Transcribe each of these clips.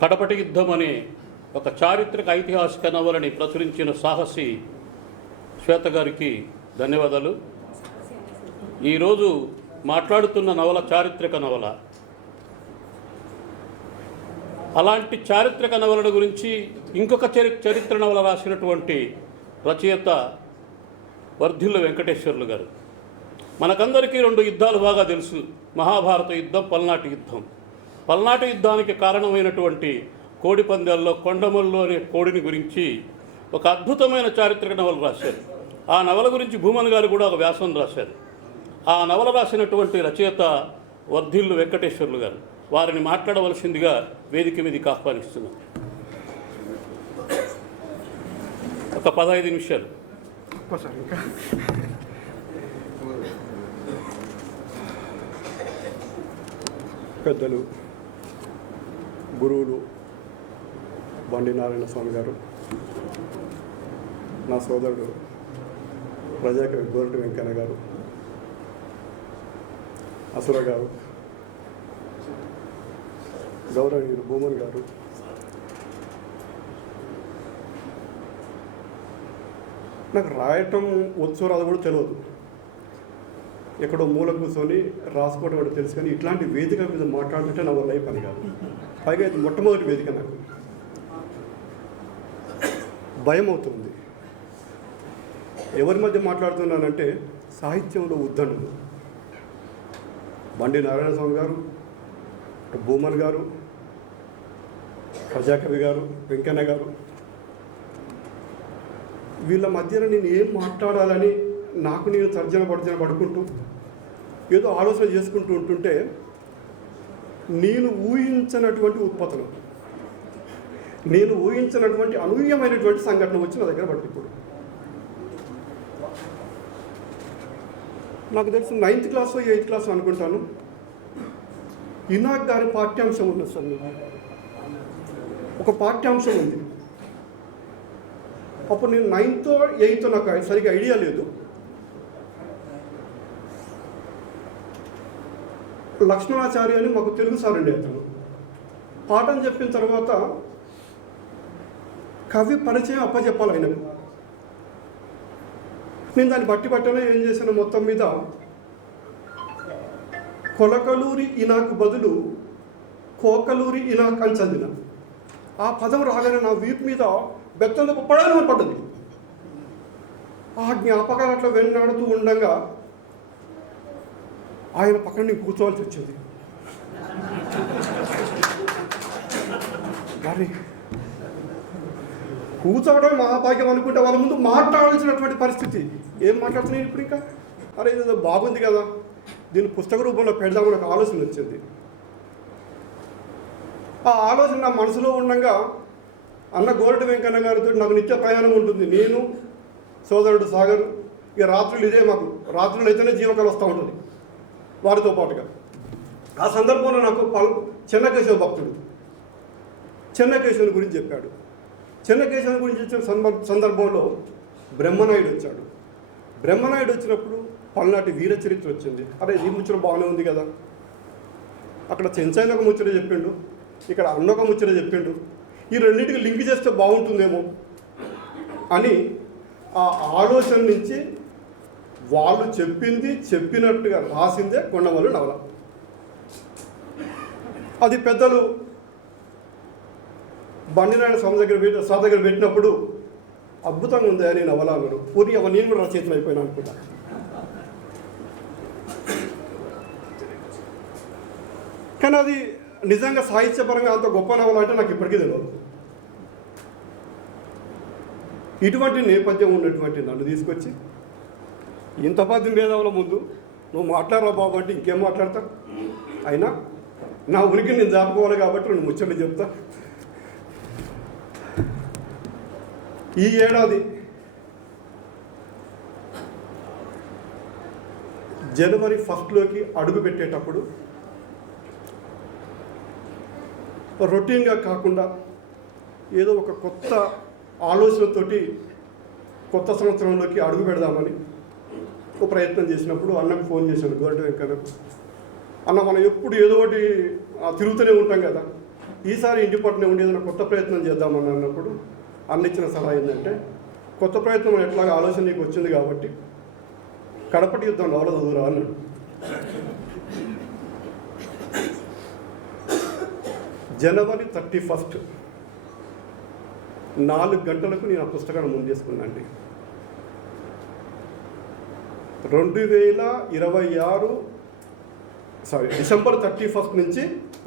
కడపటి యుద్ధం అనే ఒక చారిత్రక ఐతిహాసిక నవలని ప్రచురించిన సాహసి శ్వేత గారికి ధన్యవాదాలు. ఈరోజు మాట్లాడుతున్న నవల చారిత్రక నవల. అలాంటి చారిత్రక నవలల గురించి ఇంకొక చరిత్ర నవల రాసినటువంటి రచయిత వర్ధిల్ల వెంకటేశ్వర్లు గారు. మనకందరికీ రెండు యుద్ధాలు బాగా తెలుసు. మహాభారత యుద్ధం, పల్నాటి యుద్ధం. పల్నాటి యుద్ధానికి కారణమైనటువంటి కోడి పందాల్లో కొండమల్లు అనే కోడిని గురించి ఒక అద్భుతమైన చారిత్రక నవల రాశారు. ఆ నవల గురించి భూమన్ గారు కూడా ఒక వ్యాసం రాశారు. ఆ నవల రాసినటువంటి రచయిత వర్ధిల్లు వెంకటేశ్వర్లు గారు. వారిని మాట్లాడవలసిందిగా వేదిక మీదకి ఆహ్వానిస్తున్నాం. ఒక 15 నిమిషాలు. పెద్దలు, గురువులు బండి నారాయణ స్వామి గారు, నా సోదరుడు ప్రజాకవి గోరటి వెంకన్న గారు, అసుర గారు, గౌరవనీయులు భూమన్ గారు, నాకు రాయటం వచ్చు రాదు కూడా తెలియదు. ఎక్కడో మూల కూర్చొని రాసుకోవడం అంటే తెలుసు, కానీ ఇట్లాంటి వేదిక మీద మాట్లాడుతుంటే నా వల్ల పని కాదు. పైగా ఇది మొట్టమొదటి వేదిక. నాకు భయం అవుతుంది. ఎవరి మధ్య మాట్లాడుతున్నానంటే సాహిత్యంలో ఉద్దండులు బండి నారాయణ స్వామి గారు, భూమన్ గారు, ప్రజాకవి గారు, వెంకన్న గారు, వీళ్ళ మధ్యన నేను ఏం మాట్లాడాలని నాకు నేను తర్జన పడుకుంటూ ఏదో ఆలోచన చేసుకుంటూ ఉంటుంటే నేను ఊహించినటువంటి ఉత్పత్తులు, నేను ఊహించినటువంటి అనూహ్యమైనటువంటి సంఘటన వచ్చి నా దగ్గర పట్టి. ఇప్పుడు నాకు తెలిసి 9th క్లాస్ 8th క్లాస్ అనుకుంటాను, ఇనాక్ గారి పాఠ్యాంశం ఉన్నది సార్. ఒక పాఠ్యాంశం ఉంది. అప్పుడు నేను 9th 8th నాకు సరిగ్గా ఐడియా లేదు. లక్ష్మణాచార్య అని మాకు తెలుగు సార్ అండి. అతను పాఠం చెప్పిన తర్వాత కవి పరిచయం అప్పచెప్పాలి ఆయనకు. నేను దాన్ని బట్టినే ఏం చేశాను, మొత్తం మీద కొలకలూరి ఇనాకు బదులు కోకలూరి ఇనాక్ అని చదివిన. ఆ పదం రాగానే నా వీపు మీద బెత్తంతో పడాలని పడ్డది. ఆ జ్ఞాపకాలు అట్లా వెన్నాడుతూ ఉండగా ఆయన పక్కన నేను కూర్చోవాల్సి వచ్చింది. మరి కూర్చోవడం మహాభాగ్యం అనుకుంటే వాళ్ళ ముందు మాట్లాడాల్సినటువంటి పరిస్థితి. ఏం మాట్లాడుతున్నాను ఇప్పుడు? ఇంకా అరే ఏదో బాగుంది కదా, దీన్ని పుస్తక రూపంలో పెడదామని ఒక ఆలోచన వచ్చింది. ఆ ఆలోచన నా మనసులో ఉండగా అన్న గోరటి వెంకన్న గారితో నాకు నిత్య ప్రయాణం ఉంటుంది. నేను, సోదరుడు సాగర్, ఇక రాత్రులు ఇదే మాకు. రాత్రులు అయితేనే జీవకాలు వస్తూ ఉంటుంది వారితో పాటుగా. ఆ సందర్భంలో నాకు చెన్నకేశవ భక్తుడు చెన్నకేశవుని గురించి చెప్పాడు. చెన్నకేశవుని గురించి వచ్చిన సందర్భంలో బ్రహ్మనాయుడు వచ్చాడు. బ్రహ్మనాయుడు వచ్చినప్పుడు పల్నాటి వీర చరిత్ర వచ్చింది. అరే ఈ ముచ్చట బాగానే ఉంది కదా, అక్కడ చెంచాయిన ఒక ముచ్చట చెప్పిండు, ఇక్కడ అన్నొక ముచ్చట చెప్పిండు, ఈ రెండింటికి లింక్ చేస్తే బాగుంటుందేమో అని ఆ ఆలోచన నుంచి వాళ్ళు చెప్పింది చెప్పినట్టుగా రాసిందే కొండమల్లు నవల. అది పెద్దలు బండినారాయణ స్వామి దగ్గర పెట్టినప్పుడు అద్భుతంగా ఉంది అని నవల అన్నారు. పూర్తి నేను కూడా రచయితలు అయిపోయినా అనుకుంటా. కానీ అది నిజంగా సాహిత్యపరంగా అంత గొప్ప నవల అంటే నాకు ఇప్పటికీ తెలియదు. ఇటువంటి నేపథ్యం ఉన్నటువంటి నన్ను తీసుకొచ్చి ఇంత 10 భేదాల ముందు నువ్వు మాట్లాడరా బాబు అంటే ఇంకేం మాట్లాడతా? అయినా నా ఉనికి నేను జాపుకోవాలి కాబట్టి 2 ముచ్చట్లు చెప్తా. ఈ ఏడాది జనవరి 1 అడుగు పెట్టేటప్పుడు రొటీన్గా కాకుండా ఏదో ఒక కొత్త ఆలోచనతోటి కొత్త సంవత్సరంలోకి అడుగు పెడదామని ఒక ప్రయత్నం చేసినప్పుడు అన్నకు ఫోన్ చేశాను, గోరటి వెంకన్నకు. అన్న మనం ఎప్పుడు ఏదో ఒకటి తిరుగుతూనే ఉంటాం కదా, ఈసారి ఇంటి పట్టునే ఉండి ఏదైనా కొత్త ప్రయత్నం చేద్దామని అన్నప్పుడు అన్న ఇచ్చిన సలహా ఏంటంటే కొత్త ప్రయత్నం ఎట్లాగా ఆలోచన నీకు వచ్చింది కాబట్టి కడపటి యుద్ధం నవల చదువురా అన్నాడు. జనవరి 31 4 గంటలకు నేను ఆ పుస్తకాన్ని ముందేసుకున్నానండి. 2026 డిసెంబర్ 31 నుంచి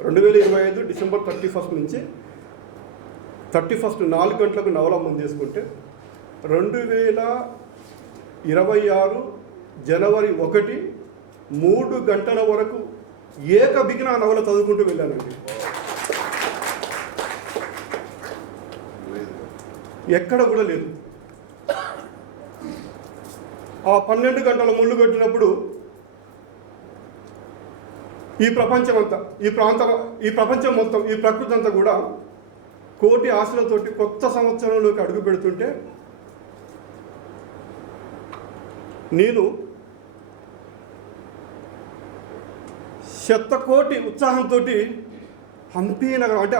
2025 డిసెంబర్ 31 నుంచి 31 4 గంటలకు నవల ముందేసుకుంటే 2026 జనవరి 1 3 గంటల వరకు ఏకబిగిన ఆ నవల చదువుకుంటూ వెళ్ళానండి. ఎక్కడ కూడా లేదు. ఆ 12 గంటల ముళ్ళు పెట్టినప్పుడు ఈ ప్రపంచం అంతా ఈ ప్రపంచం మొత్తం ఈ ప్రకృతి అంతా కూడా కోటి ఆశలతోటి కొత్త సంవత్సరంలోకి అడుగు పెడుతుంటే నేను శతకోటి ఉత్సాహంతో హంపీ నగరం అంటే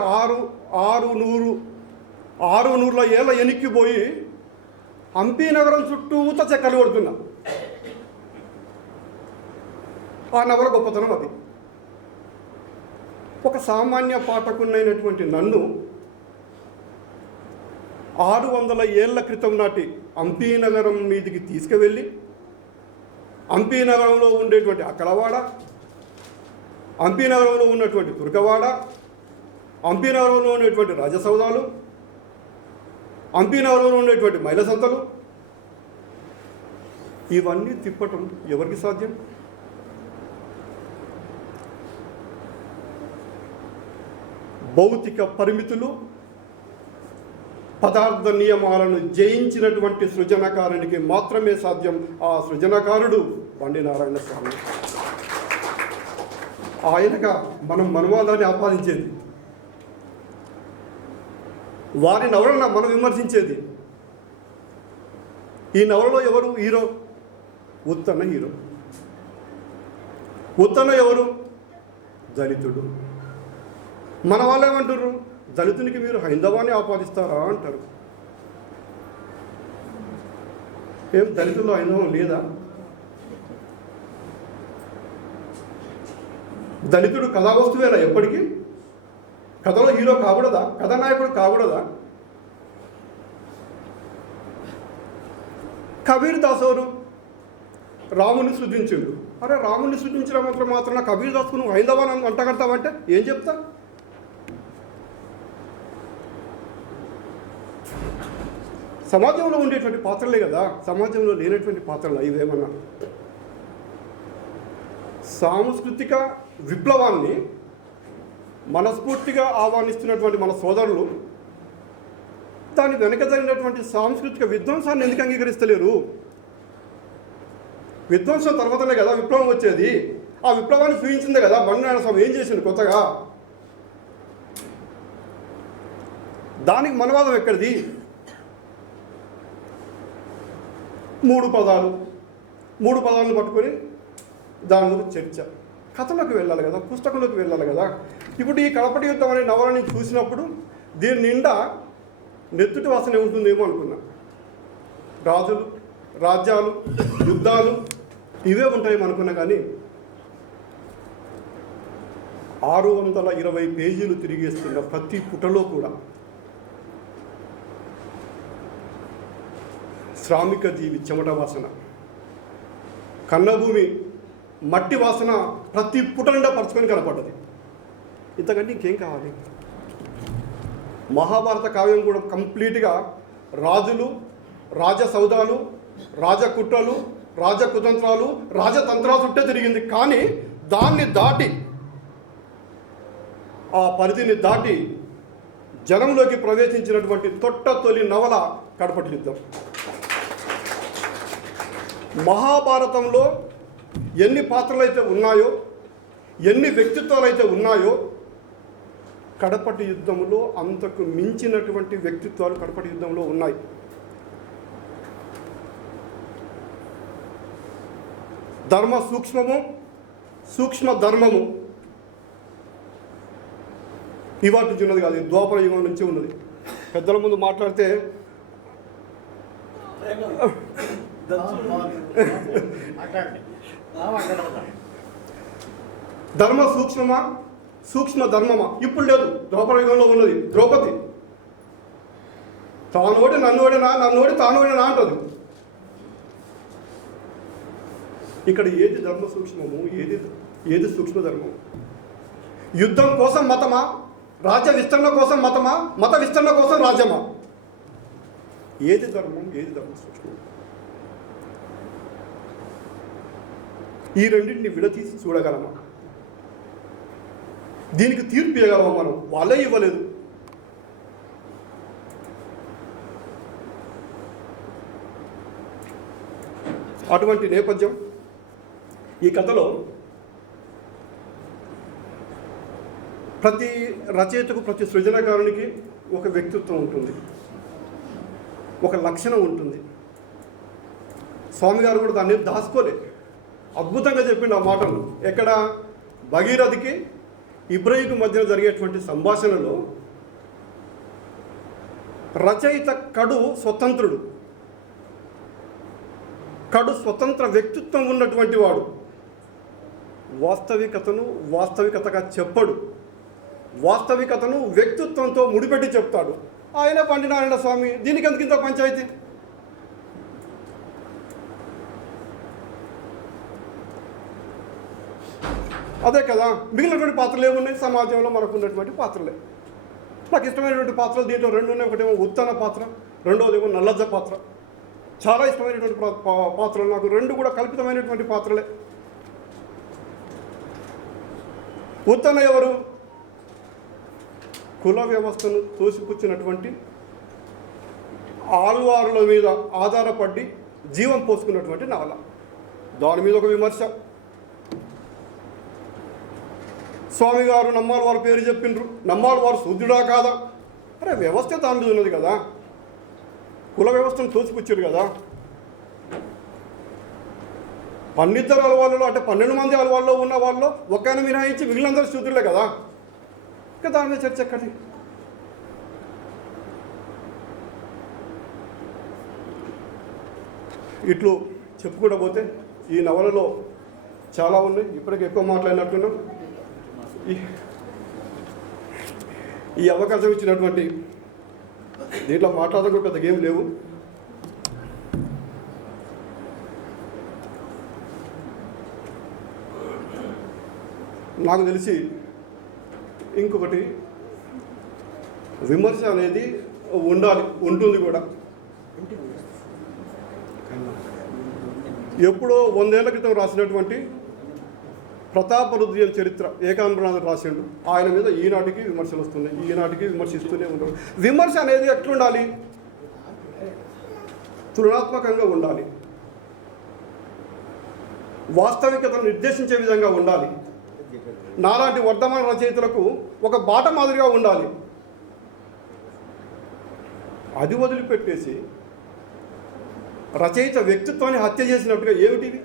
600 ఏళ్ళ ఎనిక్కిపోయి హంపీ నగరం చుట్టూత చెక్కలు కొడుతున్నా. ఆ నవల గొప్పతనం అది. ఒక సామాన్య పాఠకున్నైనటువంటి నన్ను 600 ఏళ్ల క్రితం నాటి హంపీ నగరం మీదికి తీసుకువెళ్ళి హంపీ నగరంలో ఉండేటువంటి అక్కలవాడ, హంపీ నగరంలో ఉన్నటువంటి తుర్కవాడ, హంపీ నగరంలో ఉండేటువంటి రాజసౌదాలు, హంపీ నగరంలో ఉండేటువంటి మైల సంతలు, ఇవన్నీ తిప్పటం ఎవరికి సాధ్యం? భౌతిక పరిమితులు, పదార్థ నియమాలను జయించినటువంటి సృజనకారునికి మాత్రమే సాధ్యం. ఆ సృజనకారుడు బండి నారాయణ స్వామి. ఆయనగా మనం మనువాదాన్ని ఆపాదించేది, వారి నవలను మనం విమర్శించేది. ఈ నవలలో ఎవరు హీరో? ఉత్తన్న హీరో. ఉత్తన్న ఎవరు? దళితుడు. మన వాళ్ళు ఏమంటారు? దళితునికి మీరు హైందవాన్ని ఆపాదిస్తారా అంటారు. ఏం దళితుల్లో హైందవం లేదా? దళితుడు కథా వస్తువేనా? ఎప్పటికీ కథలో హీరో కాకూడదా? కథానాయకుడు కాకూడదా? కబీర్ దాసోరు రాముని సృజించిండు. అరే రాముని సృజించిన మాత్రం కబీర్ దాస్కు నువ్వు హైందవాన్ని అంటగడతావంటే ఏం చెప్తా? సమాజంలో ఉండేటువంటి పాత్రలే కదా, సమాజంలో లేనటువంటి పాత్రలు ఇవేమన్నా? సాంస్కృతిక విప్లవాన్ని మనస్ఫూర్తిగా ఆహ్వానిస్తున్నటువంటి మన సోదరులు దాని వెనక జరిగినటువంటి సాంస్కృతిక విధ్వంసాన్ని ఎందుకు అంగీకరిస్తలేరు? విధ్వంసం తర్వాతనే కదా విప్లవం వచ్చేది. ఆ విప్లవాన్ని సూచించిందే కదా బండి నారాయణ స్వామి ఏం చేసిండు కొత్తగా? దానికి మనవాదం ఎక్కడిది? 3 పదాలను పట్టుకొని దాని గురించి చర్చ. కథలోకి వెళ్ళాలి కదా, పుస్తకంలోకి వెళ్ళాలి కదా. ఇప్పుడు ఈ కడపటి యుద్ధం అనే నవలని చూసినప్పుడు దీని నిండా నెత్తుటి వాసన ఉంటుందేమో అనుకున్నా. రాజులు, రాజ్యాలు, యుద్ధాలు ఇవే ఉంటాయేమో అనుకున్నా. కానీ 620 పేజీలు తిరిగేస్తున్న ప్రతి పుటలో కూడా శ్రామిక జీవి చెమట వాసన, కన్నభూమి మట్టి వాసన ప్రతి పుట నిండా పరుచుకొని కనపడ్డది. ఇంతకంటే ఇంకేం కావాలి? మహాభారత కావ్యం కూడా కంప్లీట్గా రాజులు, రాజసౌదాలు, రాజకుట్రలు, రాజకుతంత్రాలు, రాజతంత్రాలు చుట్టే తిరిగింది. కానీ దాన్ని దాటి, ఆ పరిధిని దాటి జనంలోకి ప్రవేశించినటువంటి తొలి నవల కడపటి యుద్ధం. మహాభారతంలో ఎన్ని పాత్రలు అయితే ఉన్నాయో, ఎన్ని వ్యక్తిత్వాలు అయితే ఉన్నాయో, కడపటి యుద్ధంలో అంతకు మించినటువంటి వ్యక్తిత్వాలు కడపటి యుద్ధంలో ఉన్నాయి. ధర్మ సూక్ష్మము, సూక్ష్మ ధర్మము, ఇవాటి నుంచి ఉన్నది కాదు, ద్వాపర యుగం నుంచి ఉన్నది. పెద్దల ముందు మాట్లాడితే ధర్మ సూక్ష్మమా, సూక్ష్మ ధర్మమా ఇప్పుడు లేదు. ద్వాపర యుగంలో ఉన్నది ద్రౌపది. తాను ఓడి నన్ను ఓడినా, నన్ను ఓడి తాను ఓడినా అంటది. ఇక్కడ ఏది ధర్మ సూక్ష్మము, ఏది సూక్ష్మ ధర్మము? యుద్ధం కోసం మతమా, రాజ్య విస్తరణ కోసం మతమా, మత విస్తరణ కోసం రాజ్యమా? ఏది ధర్మం, ఏది ధర్మ సూక్ష్మం? ఈ రెండింటిని విడతీసి చూడగలమా? దీనికి తీర్పు ఇవ్వగలమా మనం? వాళ్ళే ఇవ్వలేదు. అటువంటి నేపథ్యం ఈ కథలో ప్రతి రచయితకు, ప్రతి సృజనకారునికి ఒక వ్యక్తిత్వం ఉంటుంది, ఒక లక్షణం ఉంటుంది. స్వామి గారు కూడా దాన్ని దాచుకోలే, అద్భుతంగా చెప్పిండు ఆ మాటలు. ఎక్కడ? భగీరథికి ఇబ్రహీంకు మధ్యన జరిగేటువంటి సంభాషణలో రచయిత కడు స్వతంత్రుడు, కడు స్వతంత్ర వ్యక్తిత్వం ఉన్నటువంటి వాడు. వాస్తవికతగా చెప్పడు, వాస్తవికతను వ్యక్తిత్వంతో ముడిపెట్టి చెప్తాడు. ఆయన పండినారాయణ స్వామి. దీనికి ఎందుకు ఇంత పంచాయతీ? అదే కదా. మిగిలినటువంటి పాత్రలు ఏమున్నాయి సమాజంలో? మనకు ఉన్నటువంటి పాత్రలే. నాకు ఇష్టమైనటువంటి పాత్రలు దీంట్లో రెండు ఉన్నాయి. ఒకటేమో ఉత్తన పాత్ర, రెండవదేమో నల్లజ్జ పాత్ర. చాలా ఇష్టమైనటువంటి పాత్రలు నాకు. రెండు కూడా కల్పితమైనటువంటి పాత్రలే. ఉత్తన ఎవరు? కుల వ్యవస్థను తోసిపుచ్చినటువంటి ఆళ్వారుల మీద ఆధారపడి జీవం పోసుకున్నటువంటి నవల. దాని మీద ఒక విమర్శ. స్వామి గారు నమ్మాల వారి పేరు చెప్పిండ్రు. నమ్మాల వారు శూద్రుడా కాదా? అరే వ్యవస్థ దాని మీద ఉన్నది కదా, కుల వ్యవస్థను తోసిపుచ్చారు కదా. 12 అలవాళ్ళలో అంటే 12 మంది అలవాళ్ళలో ఉన్న వాళ్ళు ఒక్కైనా మినహాయించి మిగిలినందరూ శూద్రులే కదా. ఇంకా దాని మీద చర్చ ఎక్కడి? ఇట్లు చెప్పుకుంటూ పోతే ఈ నవలలో చాలా ఉన్నాయి. ఇప్పటికి ఎక్కువ మాట్లాడినట్టున్నాం. ఈ అవకాశం ఇచ్చినటువంటి దీంట్లో మాట్లాడడం పెద్ద గేమ్ లేవు. నాకు తెలిసి ఇంకొకటి, విమర్శ అనేది ఉండాలి, ఉంటుంది కూడా. ఎప్పుడో 100 ఏళ్ల క్రితం రాసినటువంటి ప్రతాపరుద్రీయం చరిత్ర ఏకాంబరనాథుడు రాసిండు. ఆయన మీద ఈనాటికి విమర్శలు వస్తున్నాయి, ఈనాటికి విమర్శిస్తూనే ఉంటారు. విమర్శ అనేది ఎట్లుండాలి? తులనాత్మకంగా ఉండాలి, వాస్తవికతను నిర్దేశించే విధంగా ఉండాలి. నాలాంటి వర్ధమాన రచయితలకు ఒక బాట మాదిరిగా ఉండాలి. అది వదిలిపెట్టేసి రచయిత వ్యక్తిత్వాన్ని హత్య చేసినట్టుగా ఏమిటివి?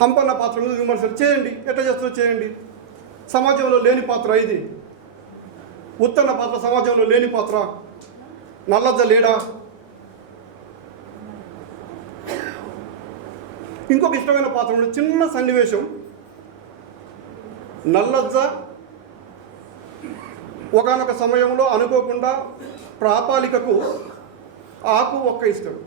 హంపన్న పాత్ర మీద విమర్శలు చేయండి, ఎట్లా చేస్తారో చేయండి. సమాజంలో లేని పాత్ర ఇది. ఉత్తన్న పాత్ర సమాజంలో లేని పాత్ర. నల్లజ్జ లేడా? ఇంకొక ఇష్టమైన పాత్ర ఉంది. చిన్న సన్నివేశం. నల్లజ్జ ఒకానొక సమయంలో అనుకోకుండా ప్రాపాలికకు ఆకు ఒక్క ఇస్తాడు.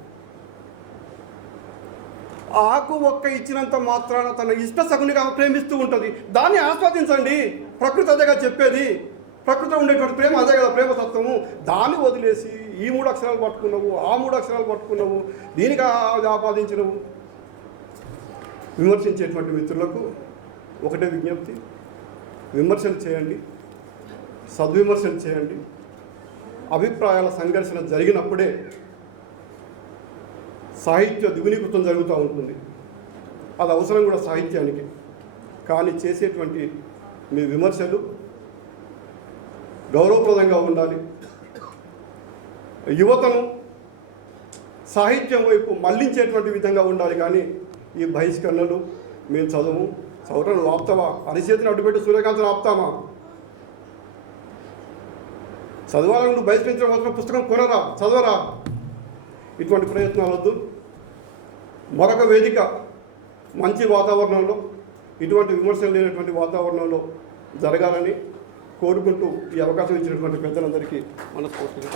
ఆకు ఒక్క ఇచ్చినంత మాత్రాన తన ఇష్ట సగునిగా ప్రేమిస్తూ ఉంటుంది. దాన్ని ఆస్వాదించండి. ప్రకృతి అదేగా చెప్పేది. ప్రకృతిలో ఉండేటువంటి ప్రేమ అదే కదా, ప్రేమతత్వము. దాన్ని వదిలేసి ఈ 3 అక్షరాలు పట్టుకున్నావు, ఆ 3 అక్షరాలు పట్టుకున్నావు, దీనికి ఆపాదించినవు. విమర్శించేటువంటి మిత్రులకు ఒకటే విజ్ఞప్తి, విమర్శలు చేయండి, సద్విమర్శలు చేయండి. అభిప్రాయాల సంఘర్షణ జరిగినప్పుడే సాహిత్య ద్విగుణీకృతం జరుగుతూ ఉంటుంది. అది అవసరం కూడా సాహిత్యానికి. కానీ చేసేటువంటి మీ విమర్శలు గౌరవప్రదంగా ఉండాలి. యువతను సాహిత్యం వైపు మళ్లించేటువంటి విధంగా ఉండాలి. కానీ ఈ బహిష్కరణలు మేము సౌర నువ్వు ఆపుతావా? అరిచేతిని అడ్డుపెట్టి సూర్యకాంతిని ఆపుతామా? చదవాలని నువ్వు బహిష్కరించడం వల్ల పుస్తకం కొనరా, చదవరా. ఇటువంటి ప్రయత్నాలు వద్దు. మరొక వేదిక మంచి వాతావరణంలో, ఇటువంటి విమర్శలు లేనటువంటి వాతావరణంలో జరగాలని కోరుకుంటూ ఈ అవకాశం ఇచ్చినటువంటి పెద్దలందరికీ మనస్ఫూర్తిగా